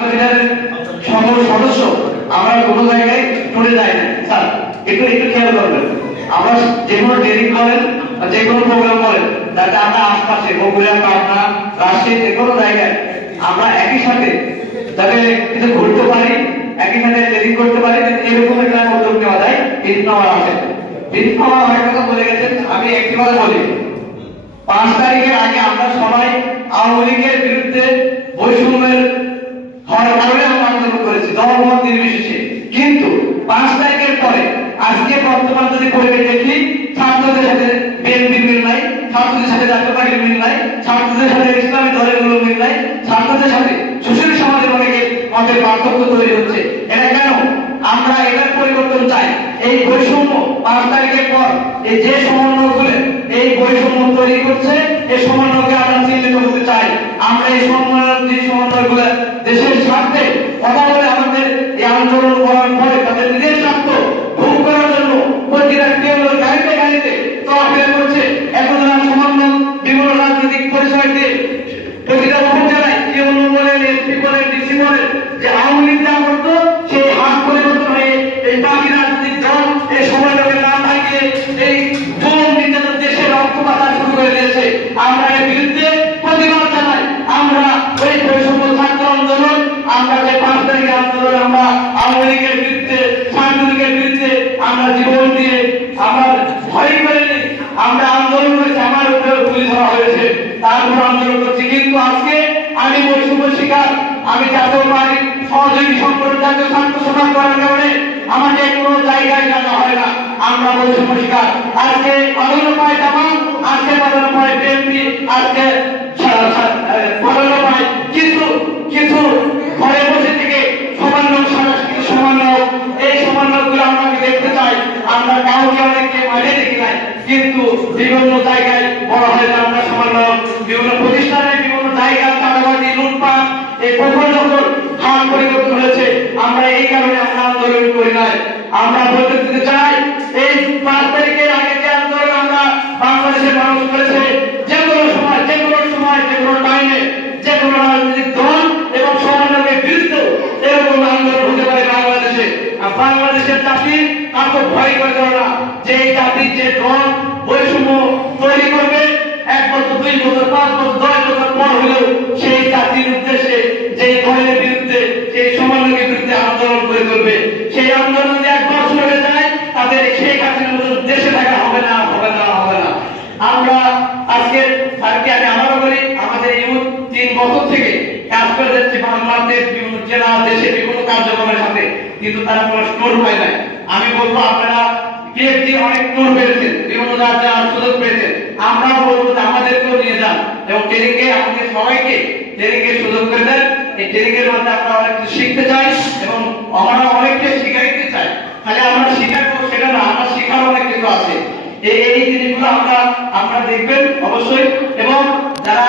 সকল সদস্য আমরা কোনো জায়গায় টুরে যাই না স্যার, একটু একটু খেয়াল করবেন। আমরা যে কোনো ট্রেনিং করেন যে কোনো প্রোগ্রাম করেন, যাতে আমরা আশপাশে বগুড়া, পাবনা, রাজশাহী যে কোনো জায়গায় আমরা একই সাথে যাতে কিছু ঘুরতে পারি, একই সাথে ট্রেনিং করতে পারি, এরকম একটা উদ্যোগ নেওয়া যায়। আমার আছে আমার অনেক কথা বলে গেছেন, আমি একটি কথা বলি। 5 তারিখের আগে আমরা সবাই আওয়ামী লীগের বিরুদ্ধে বৈষম্যের হওয়ার কারণে আমরা আন্দোলন করেছি দলমত নির্বিশেষে। কিন্তু 5 তারিখের পরে আজকে বর্তমান যদি পরিবেশ দেখি, ছাত্রদের সাথে বিএনপি মিল নাই, ছাত্রদের সাথে জাতীয় পার্টির মিল নাই, ছাত্রদের সাথে ইসলামী দলগুলো মিল নাই, ছাত্রদের সাথে সুশীল সমাজের অনেকের মতের পার্থক্য তৈরি হচ্ছে। এটা কেন? আমরা এটার পরিবর্তন চাই। এই বৈষম্য 5 তারিখের পর এই যে সমন্বয়গুলো এই বৈষম্য তৈরি করছে, এই সমন্বয়কে আমরা চিহ্নিত করতে চাই। আমরা এই সমন্বয়গুলো দেশের স্বার্থে কথা বলে আমাদের এই আন্দোলন করার পরে তাদের নিজের স্বার্থ ভোগ করার জন্য প্রতিটা কেন্দ্র গাড়িতে গাড়িতে চলাফেরা করছে। এখন সমন্বয় বিভিন্ন রাজনৈতিক পরিচয় দিয়ে প্রতিটা উপজেলায় কেউ বলেন, এসপি বলেন, ডিসি বলেন যে আওয়ামী লীগ যা করতো সেই হাত পরিবর্তন হয়ে এই বাকি রাজনৈতিক দল এই সময়টাকে না থাকিয়ে এই জুলুম নির্যাতন দেশে রক্ত পাতা শুরু করে দিয়েছে। আমরা এর বিরুদ্ধে প্রতিবাদ জানাই। আমরা ওই বৈষম্য ছাত্র আন্দোলন, আমরা যে 5 তারিখের আন্দোলন, আমরা আওয়ামী লীগের বিরুদ্ধে, ছাত্রলীগের বিরুদ্ধে আমরা জীবন দিয়ে আমার ভয় করে আমরা আন্দোলন করেছি। আমার উপরে গুলি ধরা হয়েছে, তারপর আন্দোলন করছি। কিন্তু আজকে আমি বৈষম্য শিকার, আমি জাতীয় পার্টির সহযোগী সংগঠন জাতীয় ছাত্র সমাজ করার কারণে আমাকে কোনো জায়গায় জানা হয় না। আমরা বৈষম্য শিকার। আজকে প্রাধান্য পায় জামাত, আজকে প্রাধান্য পায় বিএনপি, আজকে প্রাধান্য পায় কিছু কিছু ঘরে বসে থেকে সমন্বয়, সাংস্কৃতিক সমন্বয়। এই সমন্বয়গুলো আমরা দেখতে চাই। আমরা কাউকে অনেককে মাঝে দেখি নাই, কিন্তু বিভিন্ন জায়গায় বলা হয় যে আমরা সমন্বয়, বিভিন্ন প্রতিষ্ঠানে বিভিন্ন জায়গায় চাঁদাবাজি, লুটপাট, এই প্রখর যখন হাত পরিবর্তন হয়েছে, আমরা এই কারণে আমরা আন্দোলন করি নাই। আমরা বলতে দিতে চাই, এই 5 তারিখের আগে যে আন্দোলন আমরা বাংলাদেশের মানুষ করেছে, যে কোনো সময়, যে কোনো সময়, যে কোনো টাইমে, যে কোনো রাজনৈতিক দল এবং সমন্বয়ের বিরুদ্ধে এরকম আন্দোলন হতে পারে বাংলাদেশে। আর বাংলাদেশের জাতি কাউকে ভয় করে দেওয়া না, যে এই জাতির যে দল বৈষম্য তৈরি করবে 1 বছর, 2 বছর, 5 বছর, 10 বছর পর হলেও সেই জাতির উদ্দেশ্যে যে দলের বিরুদ্ধে, সেই সমন্বয়ের বিরুদ্ধে আন্দোলন করে তুলবে। সেই আন্দোলন যদি 1 বছর হয়ে যায়, তাদের সেই কাজের মতো দেশে থাকা হবে না, হবে না, হবে না। আমরা আজকে আমি আবারও বলি, আমাদের ইউথ 3 বছর থেকে কাজ করে যাচ্ছে বাংলাদেশ বিভিন্ন জেলা, দেশে বিভিন্ন কার্যক্রমের সাথে, কিন্তু তারা কোনো স্টোর পায় নাই। আমি বলবো আপনারা পিএইচডি অনেক ট্যুর পেয়েছেন, বিভিন্ন জায়গায় সুযোগ পেয়েছেন। আমরা বলবো যে আমাদেরকেও নিয়ে যান এবং ট্রেনিংয়ে আমাদের সবাইকে ট্রেনিংয়ের সুযোগ করে দেন। এই ট্রেনিংয়ের মধ্যে আমরা অনেক কিছু শিখতে চাই এবং আমরা অনেককে শিখাইতে চাই। খালি আমরা শিখাবো সেটা না, আমরা শেখার অনেক কিছু আছে। এই জিনিসগুলো আমরা দেখবেন অবশ্যই। এবং